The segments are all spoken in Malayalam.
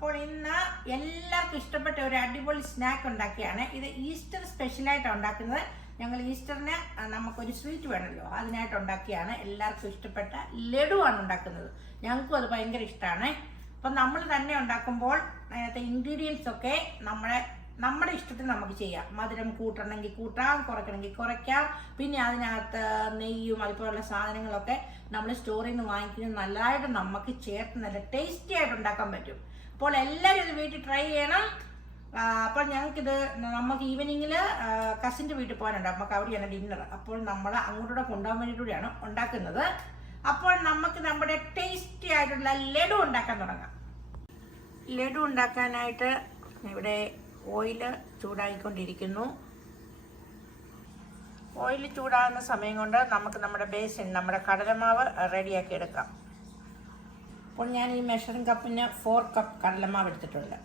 അപ്പോൾ ഇന്ന് എല്ലാവർക്കും ഇഷ്ടപ്പെട്ട ഒരു അടിപൊളി സ്നാക്ക് ഉണ്ടാക്കിയാണ്. ഇത് ഈസ്റ്റർ സ്പെഷ്യലായിട്ടാണ് ഉണ്ടാക്കുന്നത്. ഞങ്ങൾ ഈസ്റ്ററിന് നമുക്കൊരു സ്വീറ്റ് വേണമല്ലോ. അതിനായിട്ട് ഉണ്ടാക്കിയാണ്. എല്ലാവർക്കും ഇഷ്ടപ്പെട്ട ലഡു ആണ് ഉണ്ടാക്കുന്നത്. ഞങ്ങൾക്കും അത് ഭയങ്കര ഇഷ്ടമാണ്. അപ്പം നമ്മൾ തന്നെ ഉണ്ടാക്കുമ്പോൾ അതിനകത്തെ ഇൻഗ്രീഡിയൻസ് ഒക്കെ നമ്മളെ നമ്മുടെ ഇഷ്ടത്തിന് നമുക്ക് ചെയ്യാം. മധുരം കൂട്ടണമെങ്കിൽ കൂട്ടാം കുറയ്ക്കണമെങ്കിൽ കുറയ്ക്കാം. പിന്നെ അതിനകത്ത് നെയ്യും അതുപോലുള്ള സാധനങ്ങളൊക്കെ നമ്മൾ സ്റ്റോറിൽ നിന്ന് വാങ്ങിക്കുന്നത് നല്ലതായിട്ട് നമുക്ക് ചേർത്ത് നല്ല ടേസ്റ്റി ആയിട്ട് ഉണ്ടാക്കാൻ പറ്റും. അപ്പോൾ എല്ലാവരും ഇത് വീട്ടിൽ ട്രൈ ചെയ്യണം. അപ്പോൾ ഞങ്ങൾക്കിത് നമുക്ക് ഈവനിങ്ങിൽ കസിന്റെ വീട്ടിൽ പോകാനുണ്ട്. നമുക്ക് അവിടെയാണ് ഡിന്നർ അപ്പോൾ നമ്മൾ അങ്ങോട്ടൂടെ കൊണ്ടുപോകാൻ വേണ്ടിയിട്ടൂടെയാണ് ഉണ്ടാക്കുന്നത്. അപ്പോൾ നമുക്ക് നമ്മുടെ ടേസ്റ്റി ആയിട്ടുള്ള ലഡു ഉണ്ടാക്കാൻ തുടങ്ങാം. ലഡു ഉണ്ടാക്കാനായിട്ട് ഇവിടെ ഓയിൽ ചൂടായിക്കൊണ്ടിരിക്കുന്നു. ഓയിൽ ചൂടാകുന്ന സമയം കൊണ്ട് നമുക്ക് നമ്മുടെ ബേസിൻ നമ്മുടെ കടലമാവ് റെഡിയാക്കി എടുക്കാം. അപ്പോൾ ഞാൻ ഈ മെഷറിംഗ് കപ്പിന് ഫോർ കപ്പ് കടലമാവ് എടുത്തിട്ടുണ്ട്.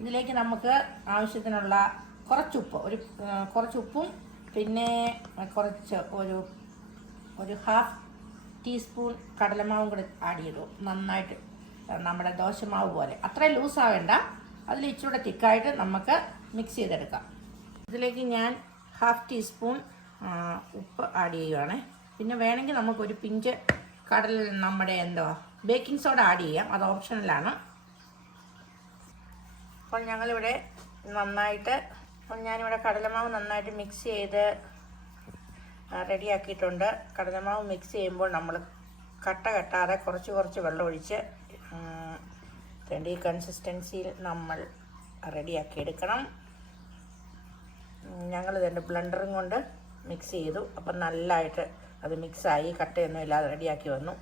ഇതിലേക്ക് നമുക്ക് ആവശ്യത്തിനുള്ള കുറച്ച് ഉപ്പ് ഒരു കുറച്ച് ഉപ്പും പിന്നെ കുറച്ച് ഒരു ഒരു ഹാഫ് ടീസ്പൂൺ കടലമാവും കൂടി ആഡ് ചെയ്തു. നന്നായിട്ട് നമ്മുടെ ദോശമാവ് പോലെ. അത്രയും ലൂസാവേണ്ട അതിൽ ഇച്ചിരൂടെ തിക്കായിട്ട് നമുക്ക് മിക്സ് ചെയ്തെടുക്കാം. ഇതിലേക്ക് ഞാൻ ഹാഫ് ടീസ്പൂൺ ഉപ്പ് ആഡ് ചെയ്യുവാണ്. പിന്നെ വേണമെങ്കിൽ നമുക്കൊരു പിഞ്ച് കടൽ നമ്മുടെ എന്തോ ബേക്കിംഗ് സോഡ ആഡ് ചെയ്യാം. അത് ഓപ്ഷണലാണ് അപ്പോൾ ഞങ്ങളിവിടെ നന്നായിട്ട് ഞാനിവിടെ കടലമാവ് നന്നായിട്ട് മിക്സ് ചെയ്ത് റെഡിയാക്കിയിട്ടുണ്ട്. കടലമാവ് മിക്സ് ചെയ്യുമ്പോൾ നമ്മൾ കട്ട കെട്ടാതെ കുറച്ച് കുറച്ച് വെള്ളം ഒഴിച്ച് ഈ കൺസിസ്റ്റൻസിയിൽ നമ്മൾ റെഡിയാക്കി എടുക്കണം. ഞങ്ങൾ ബ്ലണ്ടറും കൊണ്ട് മിക്സ് ചെയ്തു. അപ്പം നല്ലതായിട്ട് അത് മിക്സായി കട്ടയൊന്നും ഇല്ലാതെ റെഡിയാക്കി വന്നു.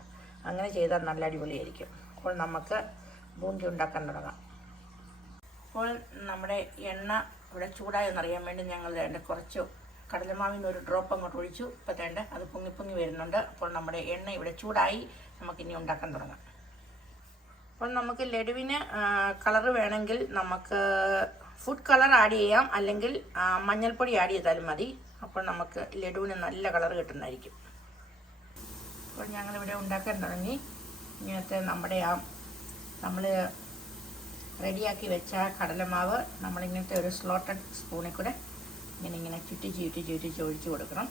അങ്ങനെ ചെയ്താൽ നല്ല അടിപൊളിയായിരിക്കും. അപ്പോൾ നമുക്ക് ബൂന്തി ഉണ്ടാക്കാൻ തുടങ്ങാം. അപ്പോൾ നമ്മുടെ എണ്ണ ഇവിടെ ചൂടായെന്നറിയാൻ വേണ്ടി ഞങ്ങൾ വേണ്ട കുറച്ച് കടലമാവിന്റെ ഒരു ഡ്രോപ്പ് അങ്ങോട്ട് ഒഴിച്ചു. ഇപ്പോൾ തേണ്ട അത് പൊങ്ങി പൊങ്ങി വരുന്നുണ്ട്. അപ്പോൾ നമ്മുടെ എണ്ണ ഇവിടെ ചൂടായി. നമുക്കിനി ഉണ്ടാക്കാൻ തുടങ്ങാം. അപ്പോൾ നമുക്ക് ലഡുവിന് കളർ വേണമെങ്കിൽ നമുക്ക് ഫുഡ് കളർ ആഡ് ചെയ്യാം. അല്ലെങ്കിൽ മഞ്ഞൾപ്പൊടി ആഡ് ചെയ്താലും മതി. അപ്പോൾ നമുക്ക് ലഡുവിന് നല്ല കളർ കിട്ടുന്നതായിരിക്കും. അപ്പോൾ ഞങ്ങളിവിടെ ഉണ്ടാക്കാൻ തുടങ്ങി. ഇങ്ങനത്തെ നമ്മുടെ ആ നമ്മൾ റെഡിയാക്കി വെച്ച കടലമാവ് നമ്മളിങ്ങനത്തെ ഒരു സ്ലോട്ടഡ് സ്പൂണിൽ കൂടെ ഇങ്ങനെ ഇങ്ങനെ ചുറ്റി ചുറ്റി ചുറ്റി ചൊഴിച്ചു കൊടുക്കണം.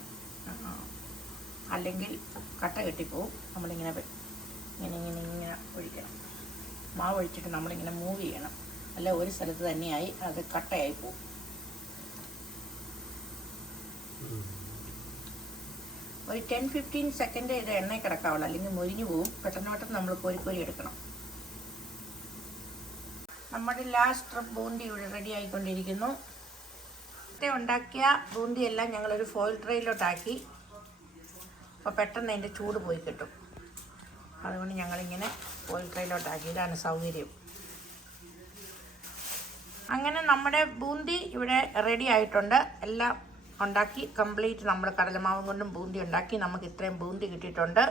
അല്ലെങ്കിൽ കട്ട കെട്ടിപ്പോവും. നമ്മളിങ്ങനെ ഇങ്ങനെ ഇങ്ങനെ ഇങ്ങനെ ഒഴിക്കണം. മാവ് ഒഴിച്ചിട്ട് നമ്മളിങ്ങനെ മൂവ് ചെയ്യണം. അല്ല ഒരു സ്ഥലത്ത് തന്നെയായി അത് കട്ടയായി പോവും. ഒരു ടെൻ ഫിഫ്റ്റീൻ സെക്കൻഡ് ഇത് എണ്ണ കിടക്കാവുള്ളൂ. അല്ലെങ്കിൽ മുരിഞ്ഞു പോവും. പെട്ടെന്ന് പെട്ടെന്ന് നമ്മൾ കോരി കോരി എടുക്കണം. നമ്മുടെ ലാസ്റ്റ് ബൂന്തി ഇവിടെ റെഡി ആയിക്കൊണ്ടിരിക്കുന്നു. നേരത്തെ ഉണ്ടാക്കിയ ബൂന്തിയെല്ലാം ഞങ്ങളൊരു ഫോയിൽ ട്രെയിലോട്ടാക്കി അപ്പോൾ പെട്ടെന്ന് അതിന്റെ ചൂട് പോയി കിട്ടും. അതുകൊണ്ട് ഞങ്ങളിങ്ങനെ ഫോയിൽ ട്രെയിലോട്ടാക്കി ഇതാണ് സൗകര്യം. അങ്ങനെ നമ്മുടെ ബൂന്തി ഇവിടെ റെഡി ആയിട്ടുണ്ട്. എല്ലാം ഉണ്ടാക്കി കംപ്ലീറ്റ് നമ്മൾ കടലമാവും കൊണ്ടും ബൂന്തി ഉണ്ടാക്കി നമുക്ക് ഇത്രയും ബൂന്തി കിട്ടിയിട്ടുണ്ട്.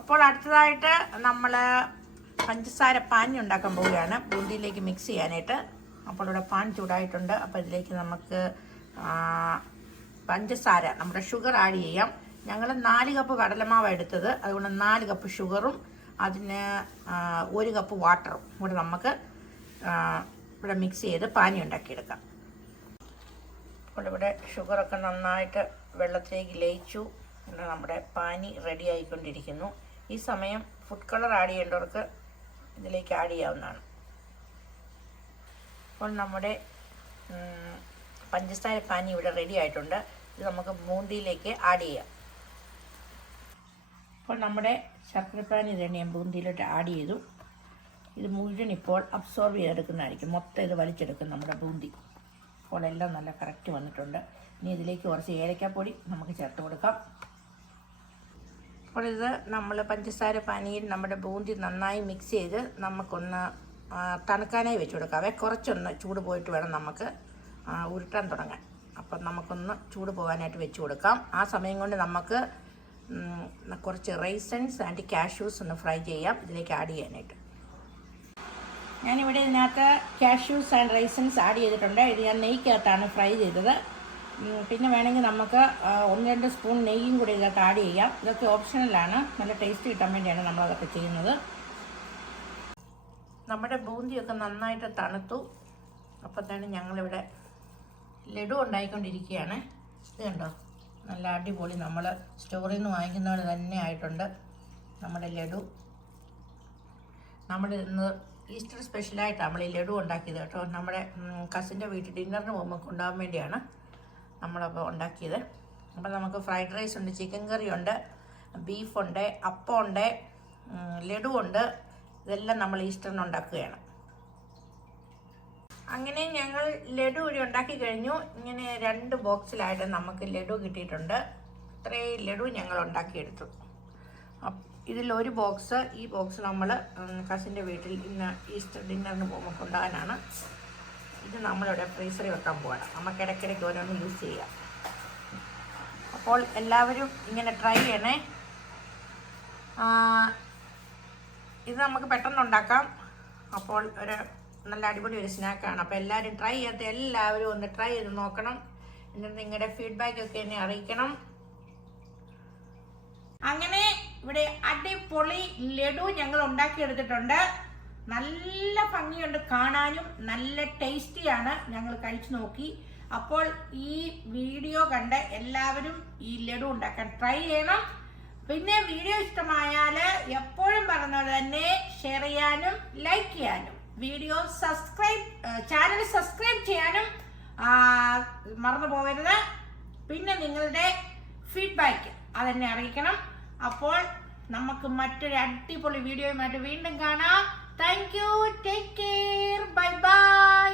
അപ്പോൾ അടുത്തതായിട്ട് നമ്മൾ പഞ്ചസാര പാനി ഉണ്ടാക്കാൻ പോവുകയാണ്. ബൂന്തിയിലേക്ക് മിക്സ് ചെയ്യാനായിട്ട്. അപ്പോൾ ഇവിടെ പാൻ ചൂടായിട്ടുണ്ട്. അപ്പോൾ ഇതിലേക്ക് നമുക്ക് പഞ്ചസാര നമ്മുടെ ഷുഗർ ആഡ് ചെയ്യാം. ഞങ്ങൾ നാല് കപ്പ് കടലമാവ് എടുത്തത്. അതുകൊണ്ട് നാല് കപ്പ് ഷുഗറും അതിന് ഒരു കപ്പ് വാട്ടറും കൂടെ നമുക്ക് ഇവിടെ മിക്സ് ചെയ്ത് പാനി ഉണ്ടാക്കിയെടുക്കാം. അപ്പോൾ ഇവിടെ ഷുഗറൊക്കെ നന്നായിട്ട് വെള്ളത്തിലേക്ക് ലയിച്ചു. നമ്മുടെ പാനി റെഡി ആയിക്കൊണ്ടിരിക്കുന്നു. ഈ സമയം ഫുഡ് കളർ ആഡ് ചെയ്യേണ്ടവർക്ക് ഇതിലേക്ക് ആഡ് ചെയ്യാവുന്നതാണ്. അപ്പോൾ നമ്മുടെ പഞ്ചസാര പാനി ഇവിടെ റെഡി ആയിട്ടുണ്ട്. ഇത് നമുക്ക് ബൂന്തിയിലേക്ക് ആഡ് ചെയ്യാം. അപ്പോൾ നമ്മുടെ ശർക്കരപ്പാനി തന്നെ ഞാൻ ബൂന്തിയിലോട്ട് ആഡ് ചെയ്തു. ഇത് മുഴുവൻ ഇപ്പോൾ അബ്സോർബ് ചെയ്തെടുക്കുന്നതായിരിക്കും. മൊത്തം ഇത് വലിച്ചെടുക്കും നമ്മുടെ ബൂന്തി. അപ്പോൾ എല്ലാം നല്ല കറക്റ്റ് വന്നിട്ടുണ്ട്. ഇനി ഇതിലേക്ക് കുറച്ച് ഏലക്കാപ്പൊടി നമുക്ക് ചേർത്ത് കൊടുക്കാം. അപ്പോൾ ഇത് നമ്മൾ പഞ്ചസാര പാനിയിൽ നമ്മുടെ ബൂന്തി നന്നായി മിക്സ് ചെയ്ത് നമുക്കൊന്ന് തണുക്കാനായി വെച്ച് കൊടുക്കാവേ. കുറച്ചൊന്ന് ചൂട് പോയിട്ട് വേണം നമുക്ക് ഉരുട്ടാൻ തുടങ്ങാൻ. അപ്പം നമുക്കൊന്ന് ചൂട് പോകാനായിട്ട് വെച്ച് കൊടുക്കാം. ആ സമയം കൊണ്ട് നമുക്ക് കുറച്ച് റൈസൻസ് ആൻഡ് കാഷ്യൂസ് ഒന്ന് ഫ്രൈ ചെയ്യാം. ഇതിലേക്ക് ആഡ് ചെയ്യാനായിട്ട്. ഞാനിവിടെ ഇതിനകത്ത് കാഷ്യൂസ് ആൻഡ് റൈസൻസ് ആഡ് ചെയ്തിട്ടുണ്ട്. ഇത് ഞാൻ നെയ്ക്കകത്താണ് ഫ്രൈ ചെയ്തത്. പിന്നെ വേണമെങ്കിൽ നമുക്ക് ഒന്ന് രണ്ട് സ്പൂൺ നെയ്യും കൂടി ഇതിനകത്ത് ആഡ് ചെയ്യാം. ഇതൊക്കെ ഓപ്ഷണലാണ് നല്ല ടേസ്റ്റ് കിട്ടാൻ വേണ്ടിയാണ് നമ്മളതൊക്കെ ചെയ്യുന്നത്. നമ്മുടെ ബൂന്തിയൊക്കെ നന്നായിട്ട് തണുത്തു. അപ്പം തന്നെ ഞങ്ങളിവിടെ ലഡു ഉണ്ടായിക്കൊണ്ടിരിക്കുകയാണ്. ഇത് കണ്ടോ? നല്ല അടിപൊളി നമ്മൾ സ്റ്റോറിൽ നിന്ന് വാങ്ങിക്കുന്ന പോലെ തന്നെ ആയിട്ടുണ്ട് നമ്മുടെ ലഡു. നമ്മൾ ഇന്ന് ഈസ്റ്റർ സ്പെഷ്യലായിട്ട് നമ്മൾ ഈ ലഡു ഉണ്ടാക്കിയത് കേട്ടോ. നമ്മുടെ കസിന്റെ വീട്ടിൽ ഡിന്നറിന് പോകുമ്പോൾ കൊണ്ടുപോകാൻ വേണ്ടിയാണ് നമ്മളപ്പോൾ ഉണ്ടാക്കിയത്. അപ്പോൾ നമുക്ക് ഫ്രൈഡ് റൈസ് ഉണ്ട് ചിക്കൻ കറി ഉണ്ട് ബീഫുണ്ട് അപ്പമുണ്ട് ലഡു ഉണ്ട്. ഇതെല്ലാം നമ്മൾ ഈസ്റ്ററിന് ഉണ്ടാക്കുകയാണ്. അങ്ങനെ ഞങ്ങൾ ലഡു കൂടി ഉണ്ടാക്കി കഴിഞ്ഞു. ഇങ്ങനെ രണ്ട് ബോക്സിലായിട്ട് നമുക്ക് ലഡു കിട്ടിയിട്ടുണ്ട്. ഇത്രയും ലഡു ഞങ്ങൾ ഉണ്ടാക്കിയെടുത്തു. ഒരു ബോക്സ് ഈ ബോക്സ് നമ്മൾ കസിന്റെ വീട്ടിൽ ഇന്ന് ഈസ്റ്റർ ഡിന്നറിന് പോകുമ്പോൾ കൊണ്ടുപോകാനാണ്. ഇത് നമ്മളിവിടെ ഫ്രീസറിൽ വെക്കാൻ പോകണം നമുക്ക് ഇടയ്ക്കിടയ്ക്ക് ഓരോന്ന് യൂസ് ചെയ്യാം. അപ്പോൾ എല്ലാവരും ഇങ്ങനെ ട്രൈ ചെയ്യണേ. ഇത് നമുക്ക് പെട്ടെന്ന് ഉണ്ടാക്കാം. അപ്പോൾ ഒരു നല്ല അടിപൊളി ഒരു സ്നാക്കാണ്. അപ്പോൾ എല്ലാവരും ട്രൈ ചെയ്യാത്ത എല്ലാവരും ഒന്ന് ട്രൈ ചെയ്ത് നോക്കണം. എന്നിട്ട് നിങ്ങളുടെ ഫീഡ്ബാക്ക് ഒക്കെ എന്നെ അറിയിക്കണം അങ്ങനെ ഇവിടെ അടിപൊളി ലഡു ഞങ്ങൾ ഉണ്ടാക്കിയെടുത്തിട്ടുണ്ട്. നല്ല ഭംഗിയുണ്ട് കാണാനും നല്ല ടേസ്റ്റിയാണ് ഞങ്ങൾ കഴിച്ചു നോക്കി. അപ്പോൾ ഈ വീഡിയോ കണ്ട് എല്ലാവരും ഈ ലഡു ഉണ്ടാക്കാൻ ട്രൈ ചെയ്യണം. പിന്നെ വീഡിയോ ഇഷ്ടമായാൽ എപ്പോഴും പറഞ്ഞത് തന്നെ ഷെയർ ചെയ്യാനും ലൈക്ക് ചെയ്യാനും. വീഡിയോ സബ്സ്ക്രൈബ് ചാനൽ സബ്സ്ക്രൈബ് ചെയ്യാനും മറന്നു പോകരുത് പിന്നെ നിങ്ങളുടെ ഫീഡ്ബാക്ക് അതെന്നെ അറിയിക്കണം. അപ്പോൾ നമുക്ക് മറ്റൊരു അടിപൊളി വീഡിയോയുമായിട്ട് വീണ്ടും കാണാം. Thank you take care bye bye